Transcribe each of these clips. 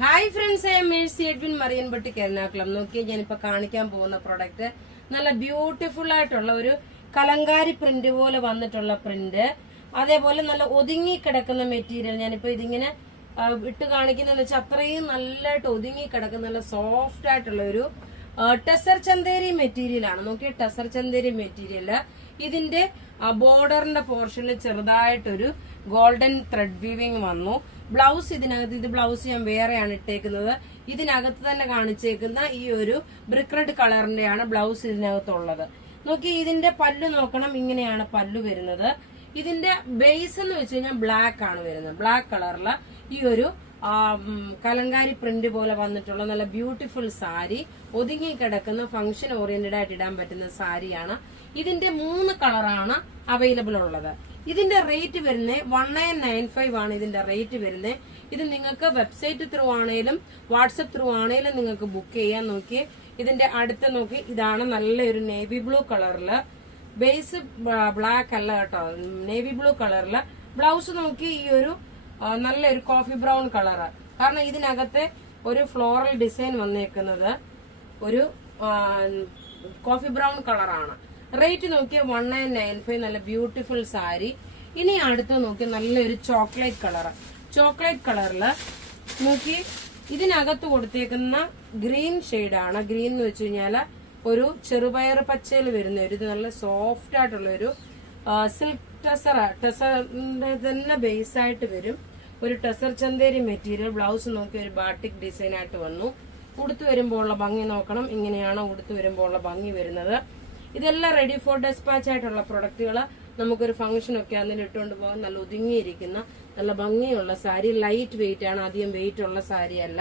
Hi friends, I am Mercy Edwin Mariyanpatti Ernakulam. നോക്കിയാൽ ഞാനിപ്പോ കാണിക്കാൻ പോകുന്ന പ്രൊഡക്റ്റ് നല്ല ബ്യൂട്ടിഫുൾ ആയിട്ടുള്ള ഒരു കലങ്കാരി പ്രിന്റ് പോലെ വന്നിട്ടുള്ള പ്രിന്റ്, അതേപോലെ നല്ല ഒതുങ്ങി കിടക്കുന്ന മെറ്റീരിയൽ. ഞാനിപ്പോ ഇതിങ്ങനെ ഇട്ട് കാണിക്കുന്നതെന്ന് വെച്ചാൽ അത്രയും നല്ലതായിട്ട് ഒതുങ്ങി കിടക്കുന്ന നല്ല സോഫ്റ്റ് ആയിട്ടുള്ള ഒരു ടെസർ ചന്തേരി മെറ്റീരിയൽ ആണ്. നോക്കിയ ടെസർ ചന്തേരി മെറ്റീരിയൽ. ഇതിന്റെ ബോർഡറിന്റെ പോർഷനിൽ ചെറുതായിട്ടൊരു ഗോൾഡൻ ത്രെഡ് വീവിങ് വന്നു. ബ്ലൗസ് ഇതിനകത്ത്, ഇത് ബ്ലൗസ് ഞാൻ വേറെയാണ് ഇട്ടേക്കുന്നത്. ഇതിനകത്ത് തന്നെ കാണിച്ചേക്കുന്ന ഈ ഒരു ബ്രിക്ക് റെഡ് കളറിന്റെയാണ് ബ്ലൗസ് ഇതിനകത്തുള്ളത്. നോക്കി ഇതിന്റെ പല്ലു നോക്കണം, ഇങ്ങനെയാണ് പല്ലു വരുന്നത്. ഇതിന്റെ ബേസ് എന്ന് വെച്ച് കഴിഞ്ഞാൽ ബ്ലാക്ക് ആണ് വരുന്നത്. ബ്ലാക്ക് കളറില് ഈ ഒരു കലങ്കാരി പ്രിന്റ് പോലെ വന്നിട്ടുള്ള നല്ല ബ്യൂട്ടിഫുൾ സാരി, ഒതുങ്ങി കിടക്കുന്ന ഫംഗ്ഷൻ ഓറിയന്റഡ് ആയിട്ട് ഇടാൻ പറ്റുന്ന സാരിയാണ്. ഇതിന്റെ 3 കളറാണ് അവൈലബിൾ ഉള്ളത്. ഇതിന്റെ റേറ്റ് വരുന്നത് 1995 ആണ് ഇതിന്റെ റേറ്റ് വരുന്നത്. ഇത് നിങ്ങൾക്ക് വെബ്സൈറ്റ് ത്രൂ ആണേലും വാട്സപ്പ് ത്രൂ ആണേലും നിങ്ങൾക്ക് ബുക്ക് ചെയ്യാൻ. നോക്കി ഇതിന്റെ അടുത്ത് നോക്കി, ഇതാണ് നല്ലൊരു നേവി ബ്ലൂ കളറില്, ബേസ് ബ്ലാക്ക് അല്ല കേട്ടോ, നേവി ബ്ലൂ കളറില്. ബ്ലൗസ് നോക്കി ഈ ഒരു നല്ലൊരു കോഫി ബ്രൗൺ കളറ്. കാരണം ഇതിനകത്ത് ഒരു ഫ്ലോറൽ ഡിസൈൻ വന്നേക്കുന്നത് ഒരു കോഫി ബ്രൗൺ കളറാണ്. റേറ്റ് നോക്കിയ 1995, നല്ല ബ്യൂട്ടിഫുൾ സാരി. ഇനി അടുത്ത് നോക്കി നല്ലൊരു ചോക്ലേറ്റ് കളറ്. ചോക്ലേറ്റ് കളറില് നോക്കി ഇതിനകത്ത് കൊടുത്തേക്കുന്ന ഗ്രീൻ ഷെയ്ഡാണ്. ഗ്രീൻ എന്ന് വെച്ച് കഴിഞ്ഞാല് ഒരു ചെറുപയർ പച്ചയിൽ വരുന്ന ഒരു നല്ല സോഫ്റ്റ് ആയിട്ടുള്ള ഒരു സിൽക്ക് ടെസറിന്റെ തന്നെ ബേസ് ആയിട്ട് വരും. ഒരു ടെസർ ചന്തേരി മെറ്റീരിയൽ. ബ്ലൗസ് നോക്കി ഒരു ബാട്ടിക് ഡിസൈൻ ആയിട്ട് വന്നു. ഉടുത്തു വരുമ്പോൾ ഉള്ള ഭംഗി നോക്കണം, ഇങ്ങനെയാണ് ഉടുത്തു വരുമ്പോൾ ഉള്ള ഭംഗി വരുന്നത്. ഇതെല്ലാം റെഡി ഫോർ ഡെസ്പാച്ച് ആയിട്ടുള്ള പ്രൊഡക്റ്റുകൾ. നമുക്കൊരു ഫംഗ്ഷൻ ഒക്കെ അതിൽ ഇട്ടുകൊണ്ട് പോകാൻ നല്ല ഒതുങ്ങിയിരിക്കുന്ന നല്ല ഭംഗിയുള്ള സാരി. ലൈറ്റ് വെയിറ്റ് ആണ്, അധികം വെയിറ്റ് ഉള്ള സാരി അല്ല.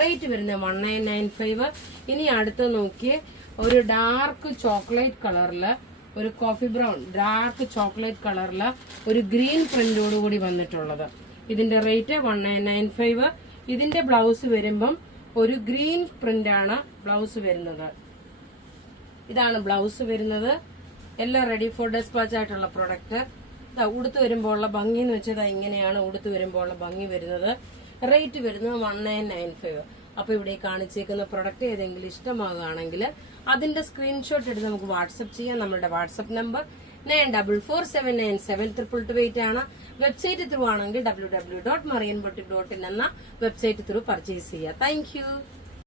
റേറ്റ് വരുന്നത് 1995. ഇനി അടുത്ത് നോക്കിയേ, ഒരു ഡാർക്ക് ചോക്ലേറ്റ് കളറില്, ഒരു കോഫി ബ്രൗൺ ഡാർക്ക് ചോക്ലേറ്റ് കളറില് ഒരു ഗ്രീൻ പ്രിന്റോട് കൂടി വന്നിട്ടുള്ളത്. ഇതിന്റെ റേറ്റ് 1995. ഇതിന്റെ ബ്ലൗസ് വരുമ്പം ഒരു ഗ്രീൻ പ്രിന്റ് ആണ് ബ്ലൗസ് വരുന്നത്. ഇതാണ് ബ്ലൗസ് വരുന്നത്. എല്ലാം റെഡി ഫോർ ഡെസ്പാച്ച് ആയിട്ടുള്ള പ്രൊഡക്റ്റ്. ഉടുത്ത് വരുമ്പോൾ ഉള്ള ഭംഗി എന്ന് വെച്ചാൽ ഇങ്ങനെയാണ് ഉടുത്ത് വരുമ്പോൾ ഉള്ള ഭംഗി വരുന്നത്. റേറ്റ് വരുന്നത് 1995. അപ്പൊ ഇവിടെ കാണിച്ചേക്കുന്ന പ്രൊഡക്റ്റ് ഏതെങ്കിലും ഇഷ്ടമാകുകയാണെങ്കിൽ അതിന്റെ സ്ക്രീൻഷോട്ട് എടുത്ത് നമുക്ക് വാട്സപ്പ് ചെയ്യാം. നമ്മുടെ വാട്സപ്പ് നമ്പർ 9447972228 ആണ്. വെബ്സൈറ്റ് ത്രൂ ആണെങ്കിൽ www.marianboutique.in എന്ന വെബ്സൈറ്റ് ത്രൂ പർച്ചേസ് ചെയ്യുക. Thank you.